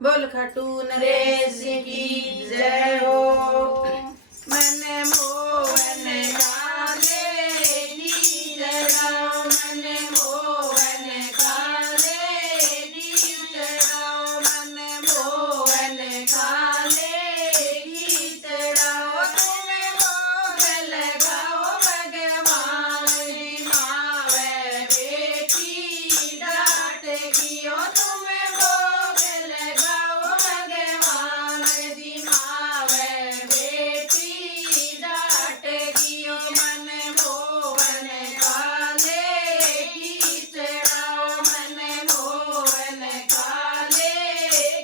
बोल खटू नरेश की जय हो। मन मोहन काले की जड़ाओ, मन मोहन काले की जड़ाओ, मन मोहन काले की जड़ाओ। तुम्हें भोग लगाओ भगवान जी, माँ व बेटी डांट गियो। तुम्हें भोग लगाओ भगवान जी, माँ व बेटी डांट गियो। मन मोहन काले की चढ़ाओ, मन मोहन काले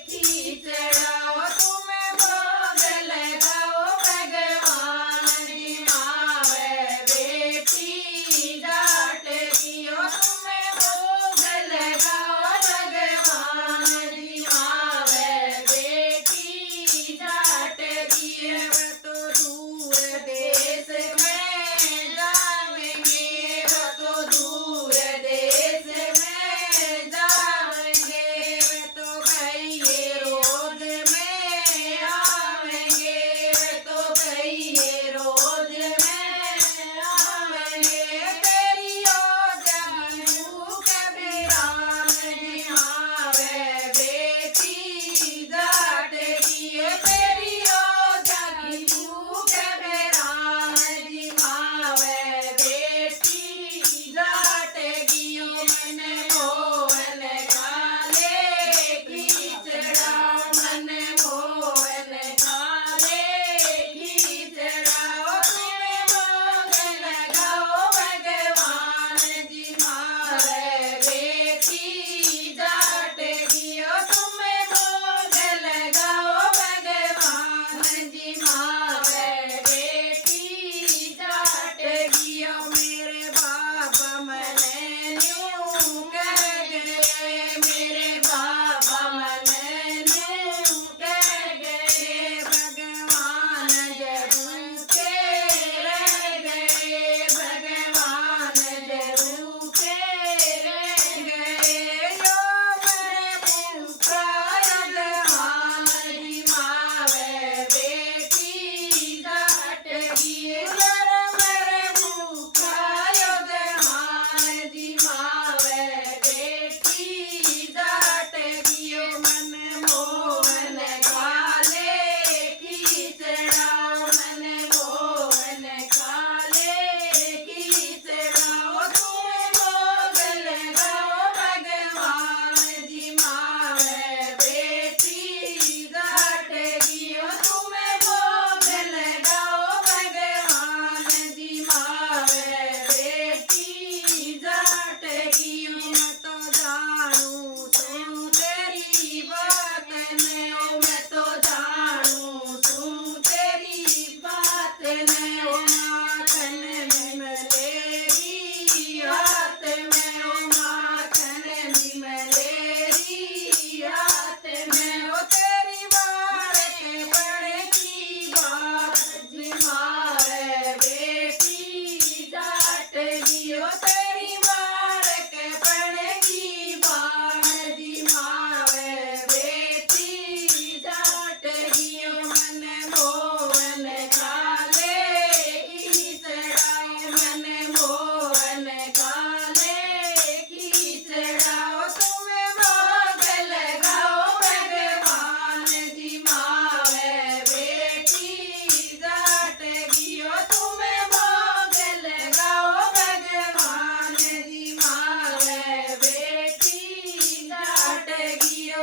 की चढ़ाओ। तुम्हें भोग लगाओ भगवान जी, माँ व बेटी डांट गियो। तुम्हें भोग लगाओ भगवान जी, माँ व बेटी डांट गियो। वह तो दूर देश में जाएंगे, वह तो दूर देश में जाएंगे। वह तो कहिए रोज में आवेंगे, वह तो कहिए रोज में आवेंगे। तेरी ओ जगी भूख बिरान जी, माँ व बेटी डांट गियो। तेरी ओ जगी भूख बिरान जी, माँ व बेटी डांट गियो। मन मोहन काले की चढ़ाओ, मन मोहन काले की चढ़ाओ। तुम्हें भोग लगाओ भगवान जी, माँ व बेटी डांट गियो। तुम्हें भोग लगाओ भगवान जी, माँ व बेटी डांट गियो। मेरे बाबा मने न्यू कह गए, मेरे बाबा मने न्यू कह गए। भगवान जरूर के रह गए, भगवान जरूर के रह गए। यो मेरे भूखा भगवान जी, माँ व बेटी डांट गियो। मेरे भूखा भगवान जी, माँ व बेटी डांट गियो। मन मोहन काले की चढ़ाओ, मन मोहन काले की चढ़ाओ। तुम्हें भोग लगाओ भगवान जी, माँ व बेटी डांट गियो। तुम्हें भोग लगाओ भगवान जी, माँ व बेटी डांट गियो। मैं तो जानू सुन तेरी बात ने, ओ मैं तो जानू सुन तेरी बात ने। ओ माखन में मलेरी हाथ में, ओ माखन में मलेरी हाथ में। ओ तेरी बार के पड़ेगी बात जी, माँ व बेटी डांट गियो। तेरी बार के पड़ेगी बात जी, माँ व बेटी डांट गियो। मन मोहन काले की चढ़ाओ, मन मोहन काले की चढ़ाओ। तुम्हें भोग लगाओ भगवान जी, माँ व बेटी डांट गियो। तुम्हें भोग लगाओ भगवान जी, माँ व बेटी डांट गियो।